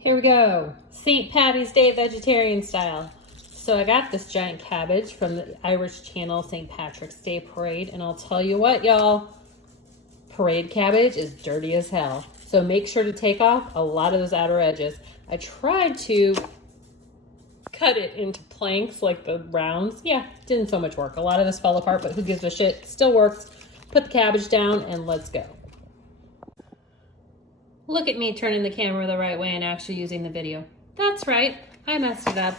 Here we go. St. Patty's Day vegetarian style. So I got this giant cabbage from the Irish channel St. Patrick's Day Parade. And I'll tell you what, y'all. Parade cabbage is dirty as hell. So make sure to take off a lot of those outer edges. I tried to cut it into planks like the rounds. Yeah, didn't so much work. A lot of this fell apart, but who gives a shit? Still works. Put the cabbage down and let's go. Look at me turning the camera the right way and actually using the video. That's right, I messed it up.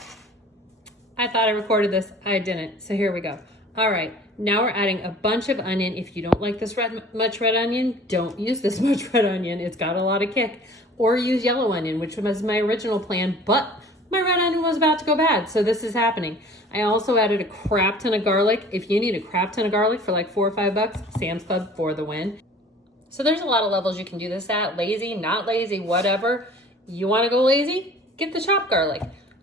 I thought I recorded this, I didn't, so here we go. All right, now we're adding a bunch of onion. If you don't like this much red onion, don't use this much red onion. It's got a lot of kick. Or use yellow onion, which was my original plan, but my red onion was about to go bad, so this is happening. I also added a crap ton of garlic. If you need a crap ton of garlic for like $4 or $5, Sam's Club for the win. So there's a lot of levels you can do this at. Lazy, not lazy, whatever. You want to go lazy? Get the chopped garlic,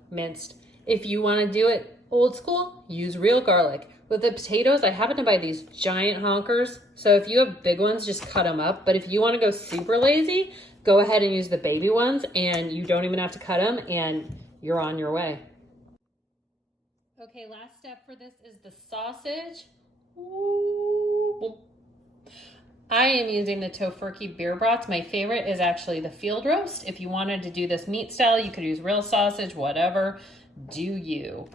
minced. If you want to do it old school, use real garlic. With the potatoes, I happen to buy these giant honkers. So if you have big ones, just cut them up. But if you want to go super lazy, go ahead and use the baby ones and you don't even have to cut them and you're on your way. Okay, last step for this is the sausage. Ooh. I am using the tofurkey beer brats. My favorite is actually the field roast. If you wanted to do this meat style, you could use real sausage, whatever. Do you.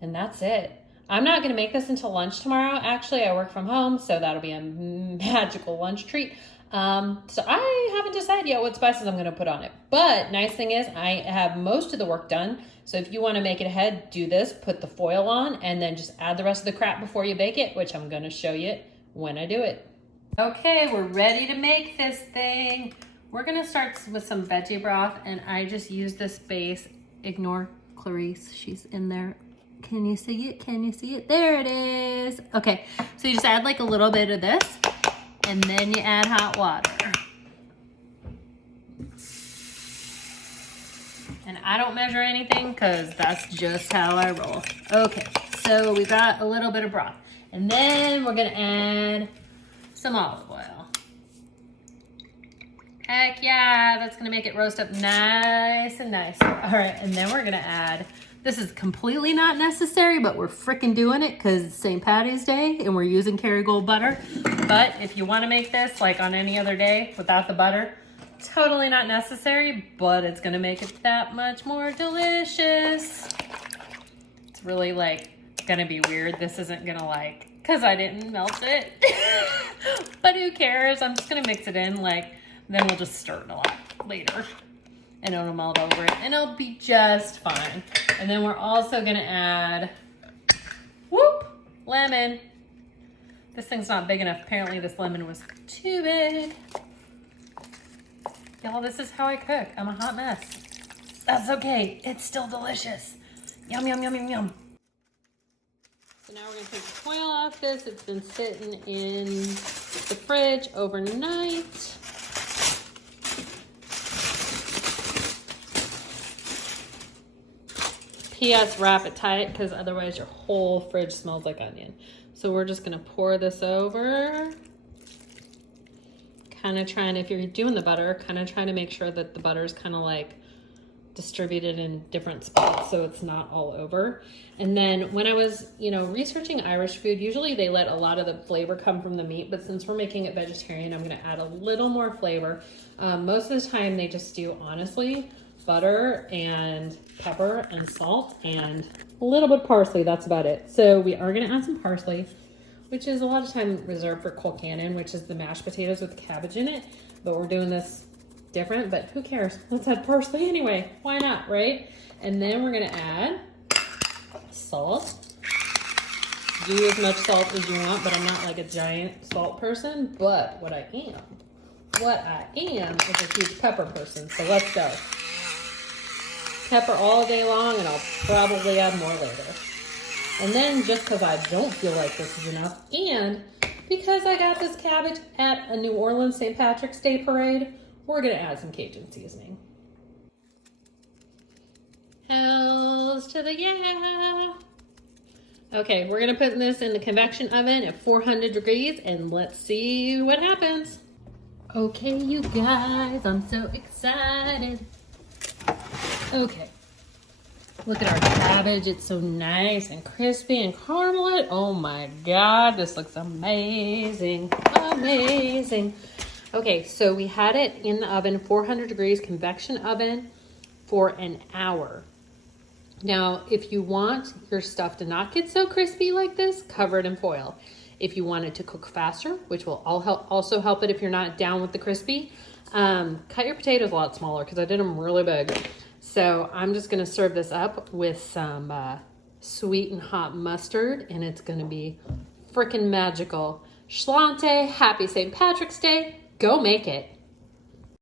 And that's it. I'm not going to make this until lunch tomorrow. Actually, I work from home, so that'll be a magical lunch treat. So I haven't decided yet what spices I'm going to put on it. But nice thing is I have most of the work done. So if you want to make it ahead, do this, put the foil on, and then just add the rest of the crap before you bake it, which I'm going to show you when I do it. Okay, we're ready to make this thing. We're gonna start with some veggie broth, and I just use this base. Ignore Clarice, she's in there. Can you see it? Can you see it? There it is. Okay, so you just add like a little bit of this, and then you add hot water. And I don't measure anything because that's just how I roll. Okay, so we got a little bit of broth, and then we're gonna add some olive oil. Heck yeah, that's gonna make it roast up nice and nice. All right, and then we're gonna add, this is completely not necessary, but we're freaking doing it because it's St. Patty's Day and we're using Kerrygold butter. But if you wanna make this like on any other day without the butter, totally not necessary, but it's gonna make it that much more delicious. It's really like gonna be weird. This isn't gonna like, because I didn't melt it. But who cares? I'm just gonna mix it in, like, then we'll just stir it a lot later. And it'll melt over it, and it'll be just fine. And then we're also gonna add, whoop, lemon. This thing's not big enough. Apparently this lemon was too big. Y'all, this is how I cook. I'm a hot mess. That's okay, it's still delicious. Yum, yum, yum, yum, yum. So now we're gonna take the foil off this. It's been sitting in the fridge overnight. P.S. Wrap it tight because otherwise your whole fridge smells like onion. So we're just gonna pour this over. Kind of trying, if you're doing the butter, kind of trying to make sure that the butter is kind of like distributed in different spots so it's not all over. And then when I was, researching Irish food, usually they let a lot of the flavor come from the meat, but since we're making it vegetarian, I'm gonna add a little more flavor. Most of the time they just do, honestly, butter and pepper and salt and a little bit of parsley, that's about it. So we are gonna add some parsley, which is a lot of time reserved for colcannon, which is the mashed potatoes with cabbage in it, but we're doing this different, but who cares? Let's add parsley anyway. Why not, right? And then we're gonna add salt. Do as much salt as you want, but I'm not like a giant salt person, but what I am is a huge pepper person, so let's go. Pepper all day long, and I'll probably add more later. And then just because I don't feel like this is enough, and because I got this cabbage at a New Orleans St. Patrick's Day parade, we're gonna add some Cajun seasoning. Hells to the yeah. Okay, we're gonna put this in the convection oven at 400 degrees and let's see what happens. Okay, you guys, I'm so excited. Okay. Look at our cabbage. It's so nice and crispy and caramel. Oh my God, this looks amazing. Amazing. Okay, so we had it in the oven, 400 degrees convection oven for an hour. Now, if you want your stuff to not get so crispy like this, cover it in foil. If you want it to cook faster, which will also help it if you're not down with the crispy, cut your potatoes a lot smaller because I did them really big. So I'm just going to serve this up with some sweet and hot mustard, and it's going to be freaking magical. Schlante, happy St. Patrick's Day. Go make it.